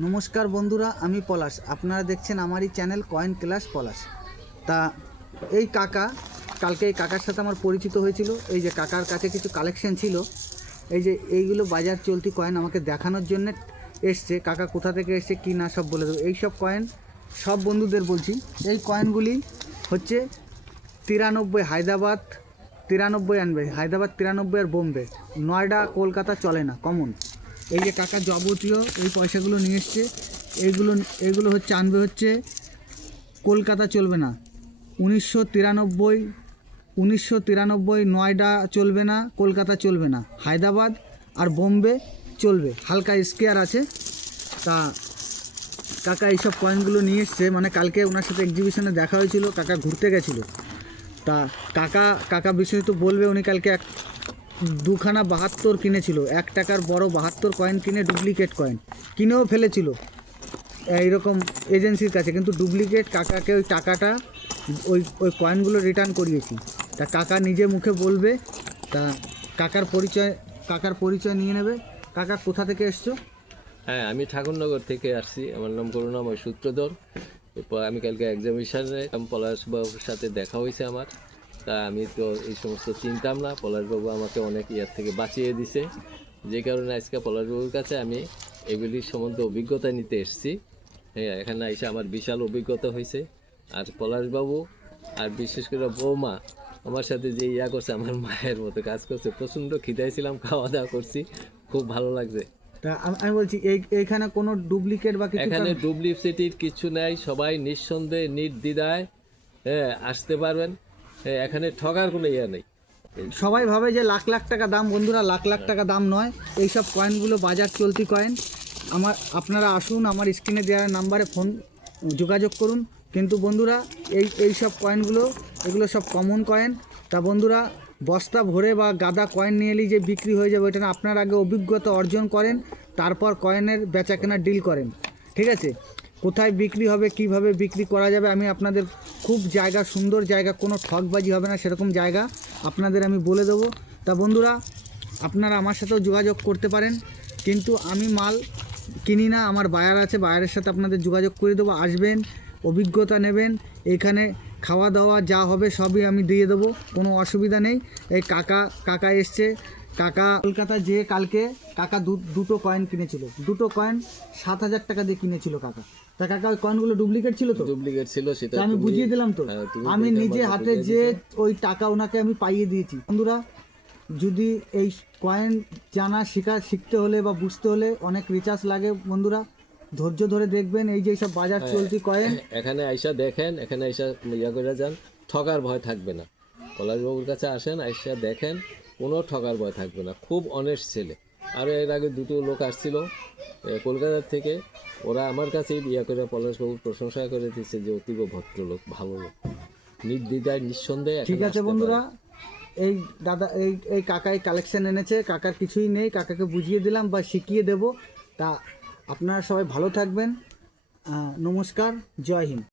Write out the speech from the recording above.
নমস্কার বন্ধুরা, আমি পলাশ। আপনারা দেখছেন আমারই চ্যানেল কয়েন ক্লাস পলাশ। তা এই কালকে এই কাকার সাথে আমার পরিচিত হয়েছিল। এই যে কাকার কাছে কিছু কালেকশন ছিল, এই যে এইগুলো বাজার চলতি কয়েন আমাকে দেখানোর জন্য এসছে। কাকা কোথা থেকে এসছে কী না সব বলে দেবো। এই সব কয়েন সব বন্ধুদের বলছি, এই কয়েনগুলি হচ্ছে 93 হায়দ্রাবাদ, 93 আনবে হায়দ্রাবাদ, 93 আর বোম্বে, নয়ডা কলকাতা চলে না, কমন। এই যে কাকা যাবতীয় এই পয়সাগুলো নিয়ে এসছে। এইগুলো হচ্ছে আনবে হচ্ছে কলকাতা চলবে না, 1993 নয়ডা চলবে না, কলকাতা চলবে না, হায়দ্রাবাদ আর বোম্বে চলবে, হালকা স্কেয়ার আছে। তা কাকা এইসব কয়েনগুলো নিয়ে এসছে, মানে কালকে ওনার সাথে এক্সিবিশনে দেখা হয়েছিল, কাকা ঘুরতে গেছিলো। তা কাকা বিষয় তো বলবে, উনি কালকে দুখানা 72 কিনেছিল, 1 টাকার বড় 72 কয়েন কিনে, ডুপ্লিকেট কয়েন কিনেও ফেলেছিল এইরকম এজেন্সির কাছে, কিন্তু ডুপ্লিকেট। কাকাকে ওই টাকাটা ওই কয়েনগুলো রিটার্ন করিয়েছি। তা কাকা নিজে মুখে বলবে। তা কাকার পরিচয় নিয়ে নেবে। কাকা কোথা থেকে এসছো? হ্যাঁ, আমি ঠাকুরনগর থেকে আসছি। আমার নাম করুণাময় সূত্রধর। এরপর আমি কালকে এক্সামিশনে পলাশবাবুর সাথে দেখা হয়েছে আমার। তা আমি তো এই সমস্ত চিনতাম না। পলাশবাবু আমাকে অনেক ইয়ার থেকে বাঁচিয়ে দিছে, যে কারণে আজকে পলাশবাবুর কাছে আমি এগুলির সম্বন্ধে অভিজ্ঞতা নিতে এসেছি। হ্যাঁ, এখানে এসে আমার বিশাল অভিজ্ঞতা হয়েছে। আর পলাশবাবু আর বিশেষ করে বৌমা আমার সাথে যে করছে, আমার মায়ের মতো কাজ করছে। প্রচণ্ড খিদাইছিলাম, খাওয়া দাওয়া করছি, খুব ভালো লাগছে। তা আমি বলছি এইখানে কোনো ডুপ্লিকেট বা কিছু? এখানে ডুপ্লিসিটির কিছু নাই, সবাই নিঃসন্দেহে নির্দ্বিধায় আসতে পারবেন। এখানে ঠগার কোনো ইয়ে নেই। সবাই ভাবে যে লাখ লাখ টাকা দাম, বন্ধুরা লাখ লাখ টাকা দাম নয়। এইসব কয়েনগুলো বাজার চলতি কয়েন। আপনারা আসুন, আমার স্ক্রিনে দেওয়া নাম্বারে যোগাযোগ করুন। কিন্তু বন্ধুরা এই সব কয়েনগুলো, এগুলো সব কমন কয়েন। তা বন্ধুরা, বস্তা ভরে বা গাদা কয়েন নিয়ে এলেই যে বিক্রি হয়ে যাবে, ওইটা না। আপনার আগে অভিজ্ঞতা অর্জন করেন, তারপর কয়েনের বেচা কেনার ডিল করেন, ঠিক আছে? কোথায় বিক্রি হবে, কিভাবে বিক্রি করা যাবে, আমি আপনাদের খুব সুন্দর জায়গা, কোনো ঠকবাজি হবে না সেরকম জায়গা আপনাদের আমি বলে দেবো। তা বন্ধুরা, আপনারা আমার সাথেও যোগাযোগ করতে পারেন, কিন্তু আমি মাল কিনি না, আমার বায়ার আছে, বায়ারের সাথে আপনাদের যোগাযোগ করে দেবো। আসবেন, অভিজ্ঞতা নেবেন, এখানে খাওয়া দাওয়া যা হবে সবই আমি দিয়ে দেবো, কোনো অসুবিধা নেই। এই কাকা এসছে। কাকা কলকাতা যে কালকে কাকা দুটো কয়েন কিনেছিল, দুটো কয়েন 7,000 টাকা দিয়ে কিনেছিল কাকা। তা কাকা ওই কয়েনগুলো ডুপ্লিকেট ছিল তো? ডুপ্লিকেট ছিল, সেটা আমি বুঝিয়ে দিলাম তো। আমি নিজে হাতে যে ওই টাকা ওনাকে আমি পাইয়ে দিয়েছি। বন্ধুরা, যদি এই কয়েন শিখতে হলে বা বুঝতে হলে অনেক রিচার্জ লাগে। বন্ধুরা, ধৈর্য ধরে দেখবেন। এই যে সব বাজার চলতি কয়েন, এখানে আইসা দেখেন, এখানে আইসা করে যান, ঠগার ভয় থাকবে না। পলাশবাবুর কাছে আসেন, আইসা দেখেন, কোনো ঠগার ভয় থাকবে না। খুব অনেস্ট ছেলে। আর এর আগে দুটো লোক আসছিল কলকাতার থেকে, ওরা আমার কাছেই করে পলাশবাবুর প্রশংসা করে দিচ্ছে যে অতীব ভদ্রলোক, ভালো লোক, নির্দ্বিধায় নিঃসন্দেহে। ঠিক আছে বন্ধুরা, এই দাদা এই কাকাই কালেকশন এনেছে। কাকার কিছুই নেই, কাকাকে বুঝিয়ে দিলাম বা শিখিয়ে দেব। তা আপনারা সবাই ভালো থাকবেন। নমস্কার, জয় হিন্দ।